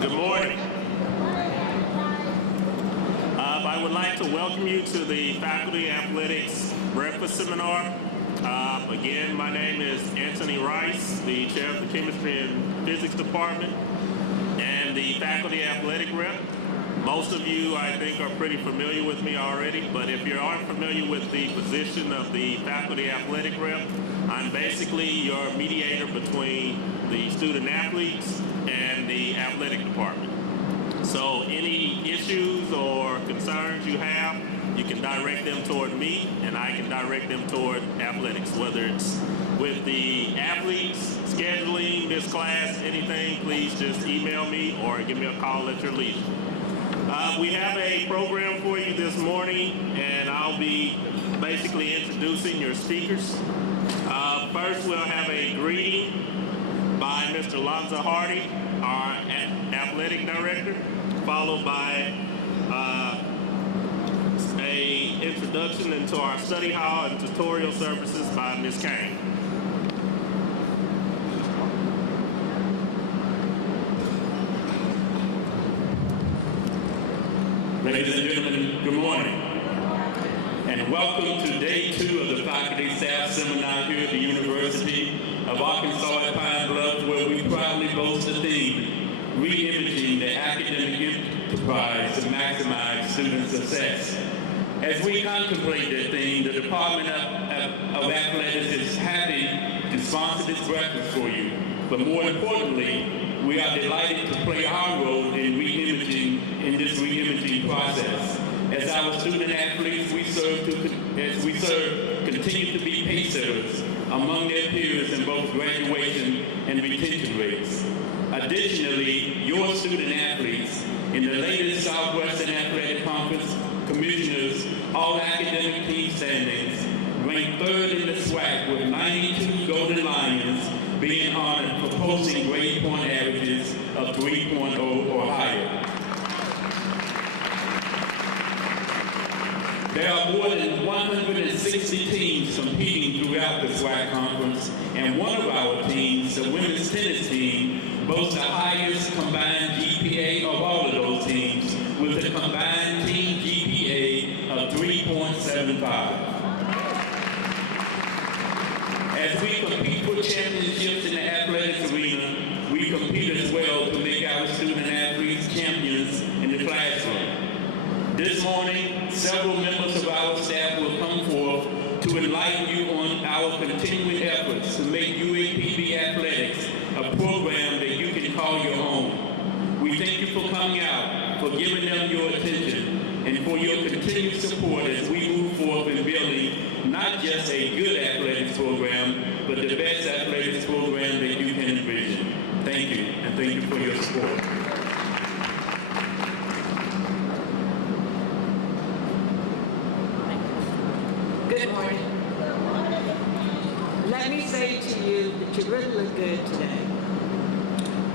Good morning. I would like to welcome you to the Faculty Athletics Breakfast Seminar. Again, my name is Anthony Rice, the Chair of the Chemistry and Physics Department and the Faculty Athletic Rep. Most of you, I think, are pretty familiar with me already, but if you aren't familiar with the position of the Faculty Athletic Rep, I'm basically your mediator between the student athletes and the athletic department. So any issues or concerns you have, you can direct them toward me and I can direct them toward athletics, whether it's with the athletes, scheduling, this class, anything, please just email me or give me a call at your leisure. We have a program for you this morning, and I'll be basically introducing your speakers. First, we'll have a greeting by Mr. Lonzo Hardy, our athletic director, followed by a introduction into our study hall and tutorial services by Ms. Kane. Ladies and gentlemen, good morning, and welcome to day 2 of the Faculty Staff Seminar here at the University of Arkansas at Pine Bluff, where we proudly boast the theme, Re-Imaging the Academic Enterprise to Maximize Student Success. As we contemplate that theme, the Department of Athletics is happy to sponsor this breakfast for you, but more importantly, we are delighted to play our role in this re-imaging process. As our student athletes, we serve continue to be pacesetters among their peers in both graduation and retention rates. Additionally, your student athletes in the latest Southwestern Athletic Conference Commissioners All-Academic Team standings ranked 3rd in the SWAC with 92 Golden Lions being honored for posting grade point averages of 3.0 or higher. There are more than 160 teams competing throughout the SWAC conference, and one of our teams, the women's tennis team, boasts the highest combined GPA of all of those teams, with a combined team GPA of 3.75. As we compete for championships in the athletics arena, we compete as well to make our student athletes champions in the classroom. This morning, several members of our staff will come forth to enlighten you on our continuing efforts to make UAPB Athletics a program that you can call your home. We thank you for coming out, for giving them your attention, and for your continued support as we move forward in building not just a good athletics program, but the best athletics program that you can envision. Thank you, and thank you for your support. Good morning. Let me say to you that you really look good today.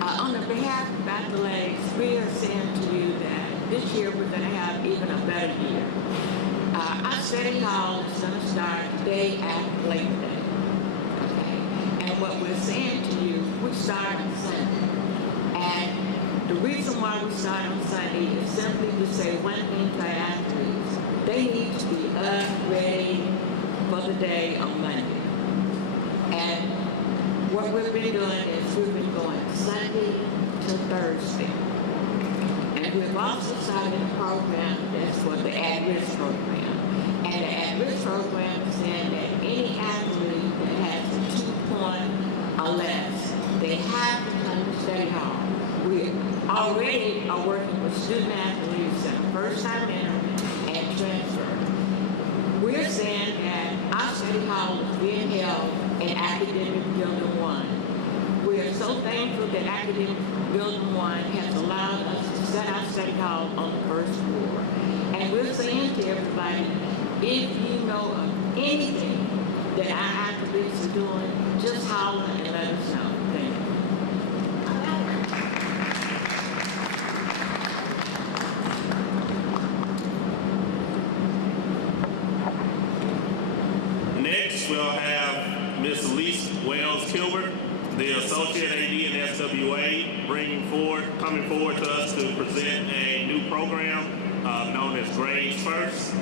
On the behalf of athletics, we are saying to you that this year we're going to have even a better year. Our study hall is going to start today after Labor Day. Okay? And what we're saying to you, we start on Sunday. And the reason why we start on Sunday is simply to say one thing to our athletes. They need to be up, ready for the day on Monday. And what we've been doing is we've been going Sunday to Thursday. And we've also started a program that's for the at-risk program. And the at-risk program is saying that any athlete that has a 2 point or less, they have to come to study hall. We already are working with student athletes that are first-time entering and transfer. We're saying that our study hall is being held in Academic Building 1. We are so thankful that Academic Building 1 has allowed us to set our study hall on the first floor. And we're saying to everybody, if you know of anything that our athletes are doing, just holler and let us know. Thank you. Next, we'll have Ms. Elise Wells Kilbert, the Associate AD in SWA, coming forward to us to present a new program known as Grades First,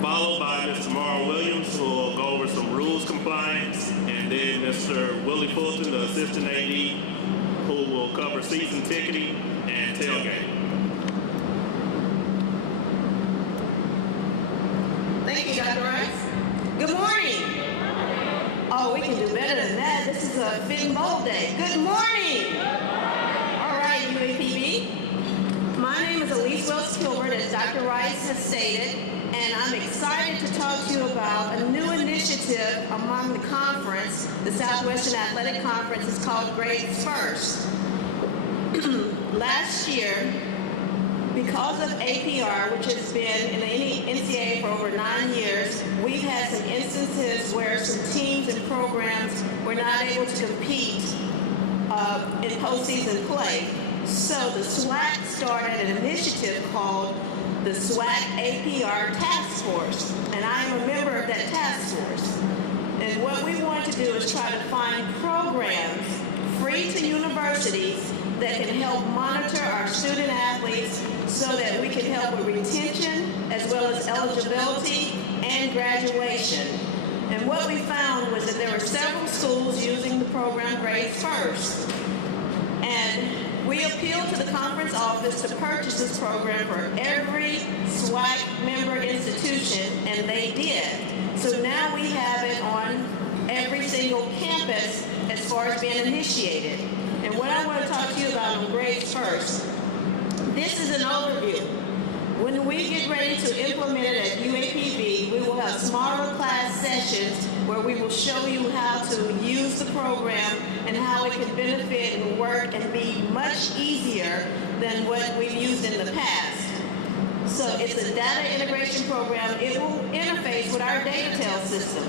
followed by Mr. Mara Williams, who will go over some rules compliance, and then Mr. Willie Fulton, the assistant AD, who will cover season ticketing and tailgating. Thank you, Dr. Rice. Good morning. Oh, we can do better than that. This is a fit and bold day. Good morning. All right, UAPB. My name is Elise Wells Kilbert, as Dr. Rice has stated, and I'm excited to talk to you about a new initiative among the conference. The Southwestern Athletic Conference is called Grades First. Last year, because of APR, which has been in the NCAA for over 9 years, we've had some instances where some teams and programs were not able to compete in postseason play. So the SWAC started an initiative called the SWAC APR Task Force, and I am a member of that task force. And what we want to do is try to find programs free to universities that can help monitor our student athletes so that we can help with retention as well as eligibility and graduation. And what we found was that there were several schools using the program Grades First. And we appealed to the conference office to purchase this program for every SWAC member institution, and they did. So now we have it on every single campus as far as being initiated. And what I want to talk to you about on Grades First, this is an overview. When we get ready to implement it at UAPB, we will have smaller class sessions where we will show you how to use the program and how it can benefit and work and be much easier than what we've used in the past. So it's a data integration program. It will interface with our DataTel system.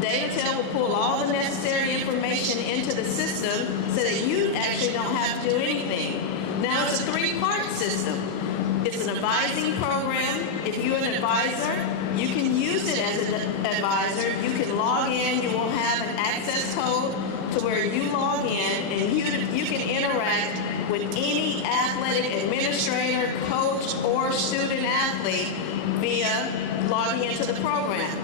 DataTel will pull all the necessary information into the system so that you actually don't have to do anything. Now it's a 3-part system. It's an advising program. If you're an advisor, you can use it as an advisor. You can log in. You will have an access code to where you log in, and you can interact with any athletic administrator, coach, or student athlete via logging into the program.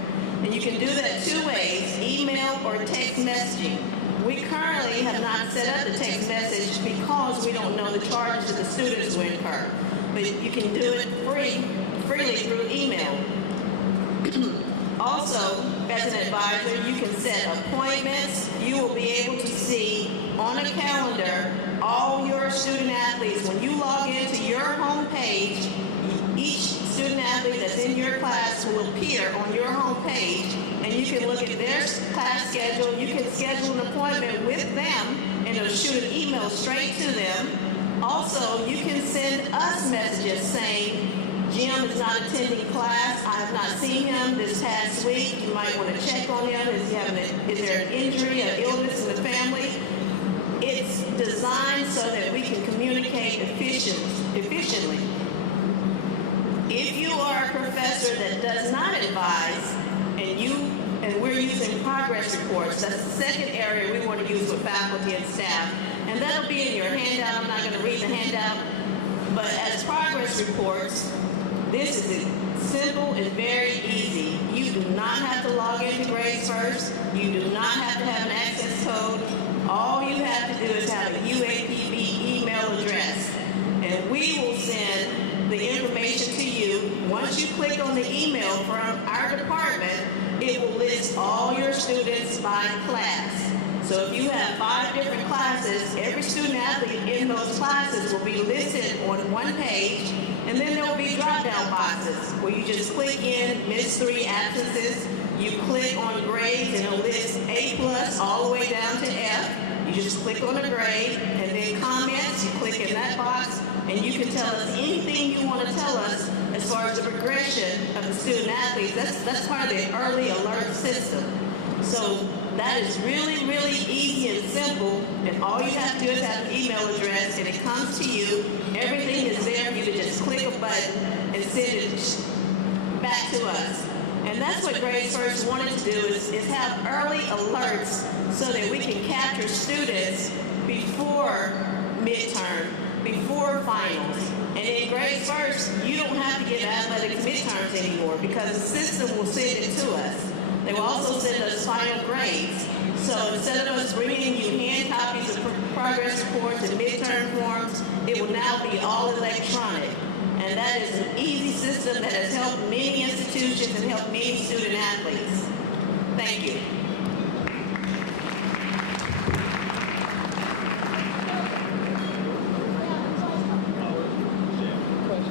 And you can do that 2 ways, email or text messaging. We currently have not set up the text message because we don't know the charges that the students will incur. But you can do it freely through email. Also, as an advisor, you can set appointments. You will be able to see on a calendar all your student athletes. When you log into your home page, each student athlete that's in your class will appear on your home page, and you can look at their class schedule. You can schedule an appointment with them, and it'll shoot an email straight to them. Also, you can send us messages saying, Jim is not attending class. I have not seen him this past week. You might want to check on him. Is there an injury, an illness in the family? It's designed so that we can communicate efficiently. If you are a professor that does not advise, and we're using progress reports, that's the second area we want to use with faculty and staff. And that'll be in your handout. I'm not going to read the handout. But as progress reports, this is simple and very easy. You do not have to log into Grades First. You do not have to have an access code. All you have to do is have a UAPB email address. And we will send the information to you. Once you click on the email from our department, it will list all your students by class. So if you have 5 different classes, every student athlete in those classes will be listed on one page, and then there will be drop-down boxes where you just click in, miss 3 absences, you click on grades, and it'll list A+ all the way down to F. You just click on a grade, and then comments, you click in that box, and you can tell us anything you want to tell us as far as the progression of the student athletes. That's part of the early alert system. So that is really, really easy and simple, and all you have to do is have an email address, and it comes to you. Everything is there for you to just click a button and send it back to us. And that's what Grades First wanted to do, is have early alerts so that we can capture students before midterm before finals. And in grades first, you don't have to get athletics midterms anymore because the system will send it to us. They will also send us final grades. So instead of us bringing you hand copies of progress reports and midterm forms, it will now be all electronic. And that is an easy system that has helped many institutions and helped many student athletes. Thank you.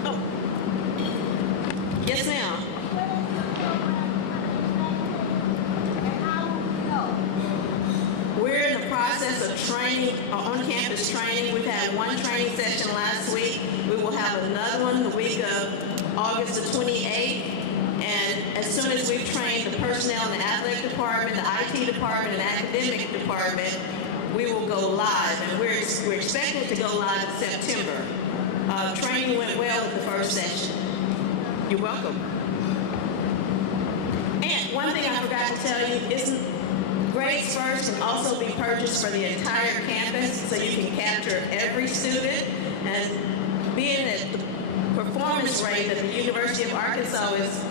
Oh. Yes, ma'am. We're in the process of training, on-campus training. We've had one training session last week. We will have another one the week of August the 28th. And as soon as we've trained the personnel in the athletic department, the IT department, and academic department, we will go live. And we're expecting to go live in September. Training went well at the first session. You're welcome. And one thing I forgot to tell you is grades first can also be purchased for the entire campus, so you can capture every student. And being that the performance rate that the University of Arkansas is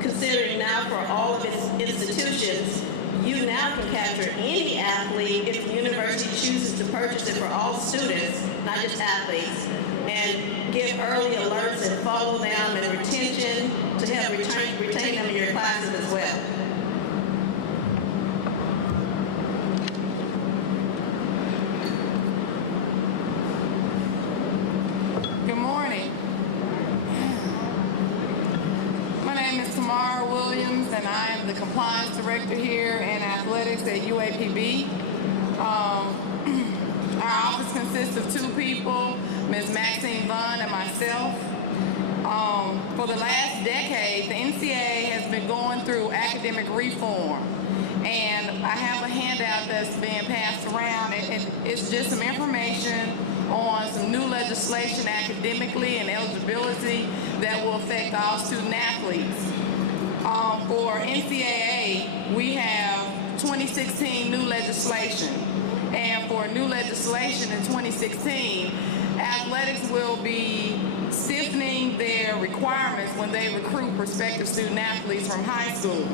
considering now for all of its institutions, you now can capture any athlete if the university chooses to purchase it for all students, not just athletes, and give early alerts and follow them and retention to help retain them in your classes as well. Good morning. My name is Tamara Williams, and I am the compliance director here in athletics at UAPB. Our office consists of two people, Ms. Maxine Vaughn and myself. For the last decade, the NCAA has been going through academic reform. And I have a handout that's being passed around. It's just some information on some new legislation academically and eligibility that will affect all student athletes. For NCAA, we have 2016 new legislation. And for new legislation in 2016, athletics will be stiffening their requirements when they recruit prospective student athletes from high school.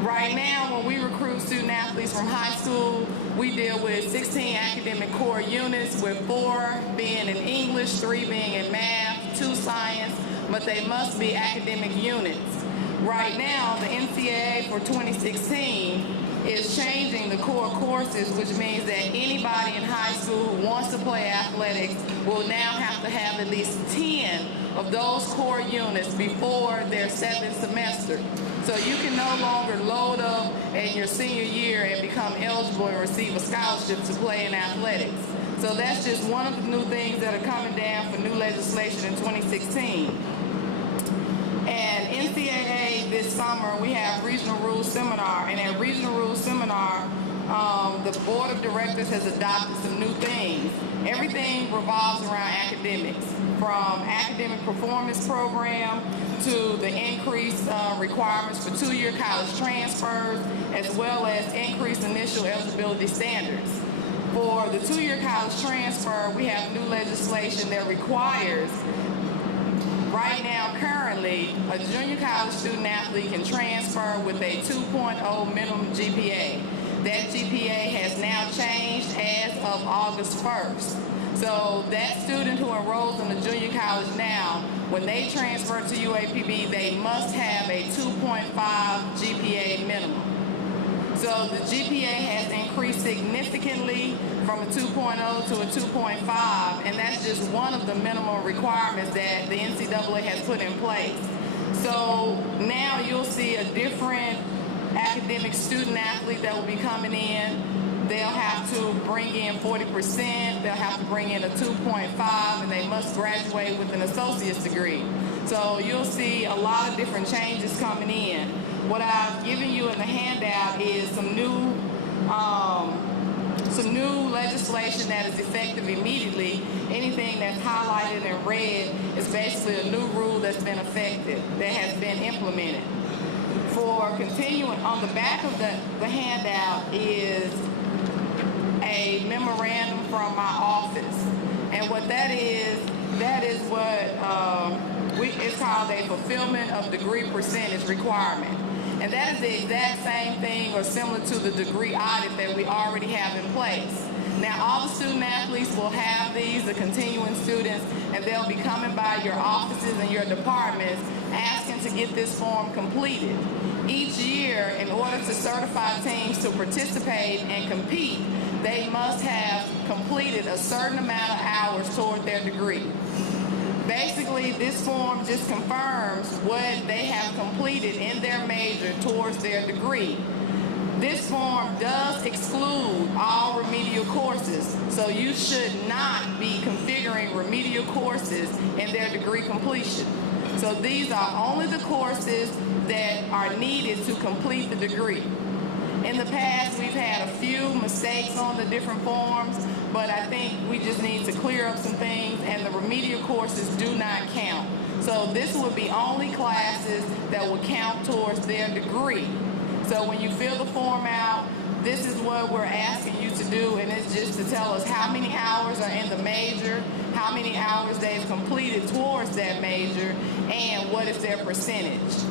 Right now, when we recruit student athletes from high school, we deal with 16 academic core units, with 4 being in English, 3 being in math, 2 science, but they must be academic units. Right now, the NCAA for 2016 is changing the core courses, which means that anybody in high school who wants to play athletics will now have to have at least 10 of those core units before their 7th semester. So you can no longer load up in your senior year and become eligible and receive a scholarship to play in athletics. So that's just one of the new things that are coming down for new legislation in 2016. And NCAA this summer, we have Regional Rules Seminar, and at Regional Rules Seminar, the Board of Directors has adopted some new things. Everything revolves around academics, from academic performance program to the increased requirements for 2-year college transfers, as well as increased initial eligibility standards. For the 2-year college transfer, we have new legislation that requires, right now, currently, a junior college student athlete can transfer with a 2.0 minimum GPA. That GPA has now changed as of August 1st. So that student who enrolls in the junior college now, when they transfer to UAPB, they must have a 2.5 GPA minimum. So the GPA has increased significantly from a 2.0 to a 2.5, and that's just one of the minimum requirements that the NCAA has put in place. So now you'll see a different academic student athlete that will be coming in. They'll have to bring in 40%, they'll have to bring in a 2.5, and they must graduate with an associate's degree. So you'll see a lot of different changes coming in. What I've given you in the handout is some new legislation that is effective immediately. Anything that's highlighted in red is basically a new rule that's been effective, that has been implemented. For continuing, on the back of the handout is a memorandum from my office. And what that is what it's called a fulfillment of degree percentage requirement. And that is the exact same thing or similar to the degree audit that we already have in place. Now, all the student athletes will have these, the continuing students, and they'll be coming by your offices and your departments asking to get this form completed. Each year, in order to certify teams to participate and compete, they must have completed a certain amount of hours toward their degree. Basically, this form just confirms what they have completed in their major towards their degree. This form does exclude all remedial courses, so you should not be configuring remedial courses in their degree completion. So these are only the courses that are needed to complete the degree. In the past, we've had a few mistakes on the different forms, but I think we just need to clear up some things, and the remedial courses do not count. So this would be only classes that would count towards their degree. So when you fill the form out, this is what we're asking you to do, and it's just to tell us how many hours are in the major, how many hours they've completed towards that major, and what is their percentage.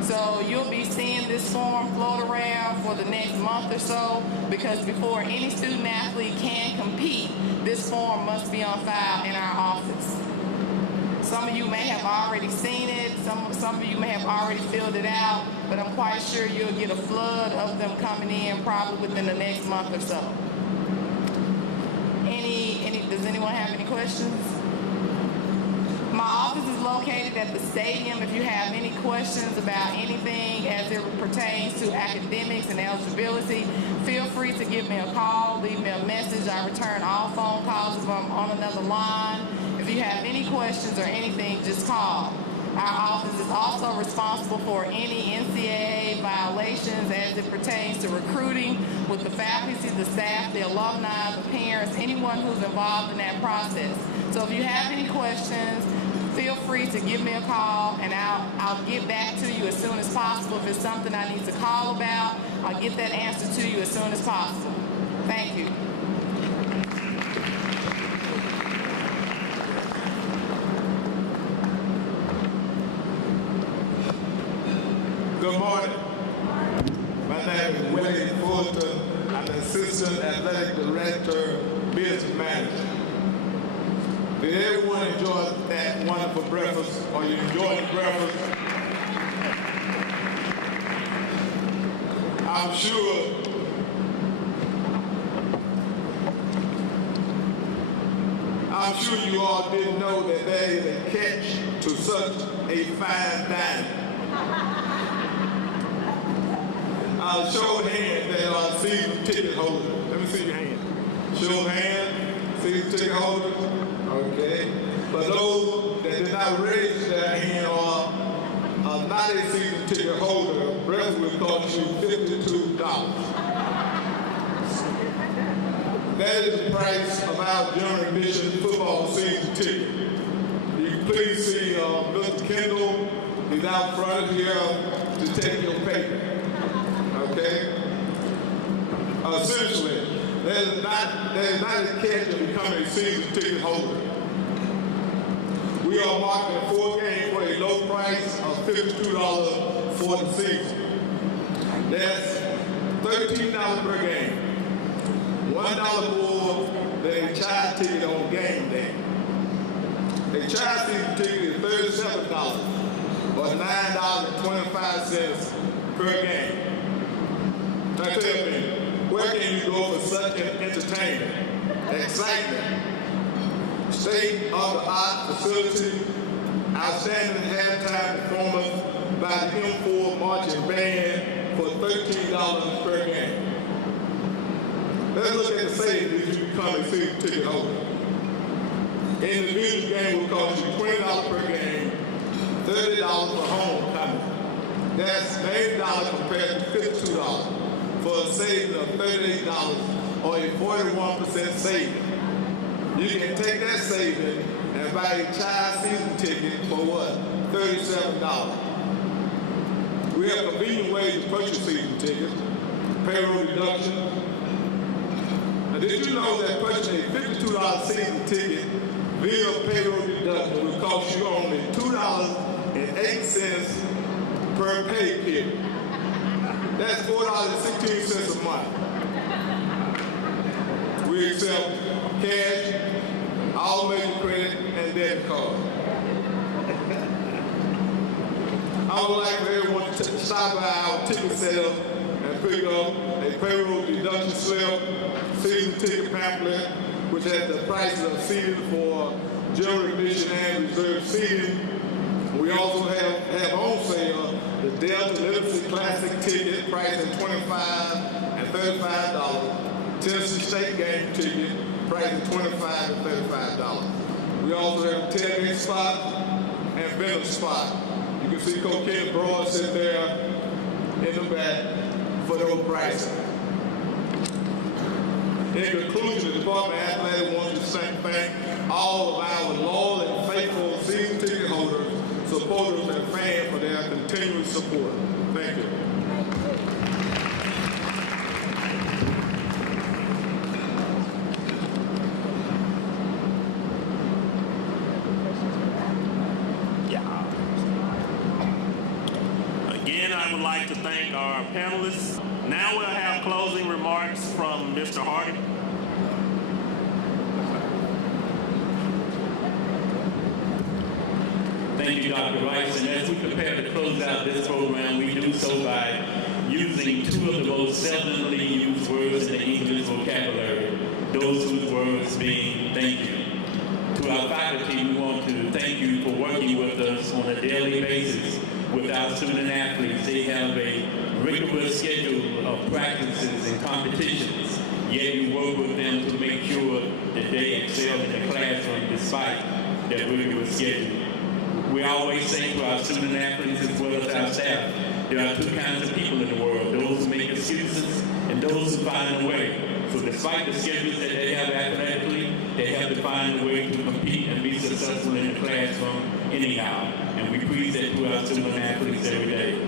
So you'll be seeing this form float around for the next month or so, because before any student athlete can compete, this form must be on file in our office. Some of you may have already seen it, some of you may have already filled it out, but I'm quite sure you'll get a flood of them coming in probably within the next month or so. Does anyone have any questions? My office is located at the stadium. If you have any questions about anything as it pertains to academics and eligibility, feel free to give me a call, leave me a message. I return all phone calls if I'm on another line. If you have any questions or anything, just call. Our office is also responsible for any NCAA violations as it pertains to recruiting with the faculty, the staff, the alumni, the parents, anyone who's involved in that process. So if you have any questions, feel free to give me a call, and I'll get back to you as soon as possible. If it's something I need to call about, I'll get that answer to you as soon as possible. Thank you. Good morning. My name is Willie Fulton. I'm the Assistant Athletic Director, Business Manager. Did everyone enjoy that wonderful breakfast? Or you enjoyed the breakfast? I'm sure you all didn't know that there is a catch to such a fine dining. I'll show of hands that are season ticket holders. Let me see your hand. Show of hands, season ticket holders. Okay. But those that did not raise their hand or are not a season ticket holder, breakfast will cost you $52. That is the price of our general admission football season ticket. You can please see Mr. Kendall. He's out front here to take your paper. Okay? Essentially, there's not a catch to become a season ticket holder. We are marketing 4 games for a low price of $52 for the season. That's $13 per game. $1 more than a child ticket on game day. A child season ticket is $37 or $9.25 per game. Now tell me, where can you go for such an entertainment, excitement, state-of-the-art facility, outstanding halftime performance by the M4 marching band for $13 per game? Let's look at the savings if you become a season ticket holder. Individual game will cost you $20 per game, $30 for homecoming. That's $80 compared to $52 for a saving of $38 or a 41% saving. You can take that saving and buy a child season ticket for what? $37. We have convenient ways to purchase season tickets, payroll deduction. And did you know that purchasing a $52 season ticket via payroll deduction will cost you only $2.08 per pay period? That's $4.16 a month. We accept cash, all major credit, and debit cards. I would like for everyone to stop by our ticket sale and pick up a payroll deduction slip, season ticket pamphlet, which has the prices of seating for general admission and reserved seating. We also have on sale the Delta Liberty Classic ticket priced at $25 and $35. Tennessee State game ticket priced at $25 and $35. We also have tailgate spot and vendor spot. You can see Cocaine Broad sit there in the back for those prices. In conclusion, the Department of Athletics wants to thank all of our loyal and faithful season ticket holders, supporters, and fans for their continued support. Thank you. Again, I would like to thank our panelists. Now we'll have closing remarks from Mr. Hardy. Thank you, Dr. Rice. And as we prepare to close out this program, we do so by using two of the most seldomly used words in the English vocabulary, those whose words being thank you. To our faculty, we want to thank you for working with us on a daily basis. With our student athletes, they have a rigorous schedule of practices and competitions, yet you work with them to make sure that they excel in the classroom despite their rigorous schedule. We always say to our student athletes as well as our staff, there are two kinds of people in the world, those who make excuses and those who find a way. So despite the schedules that they have athletically, they have to find a way to compete and be successful in the classroom anyhow. And we preach that to our student athletes every day.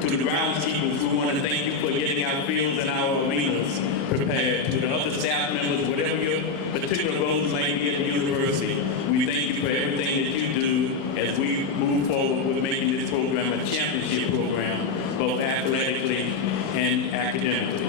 To the groundskeepers, we want to thank you for getting our fields and our arenas prepared. To the other staff members, whatever your particular roles may be at the university, we thank you for everything that you do as we move forward with making this program a championship program, both athletically and academically.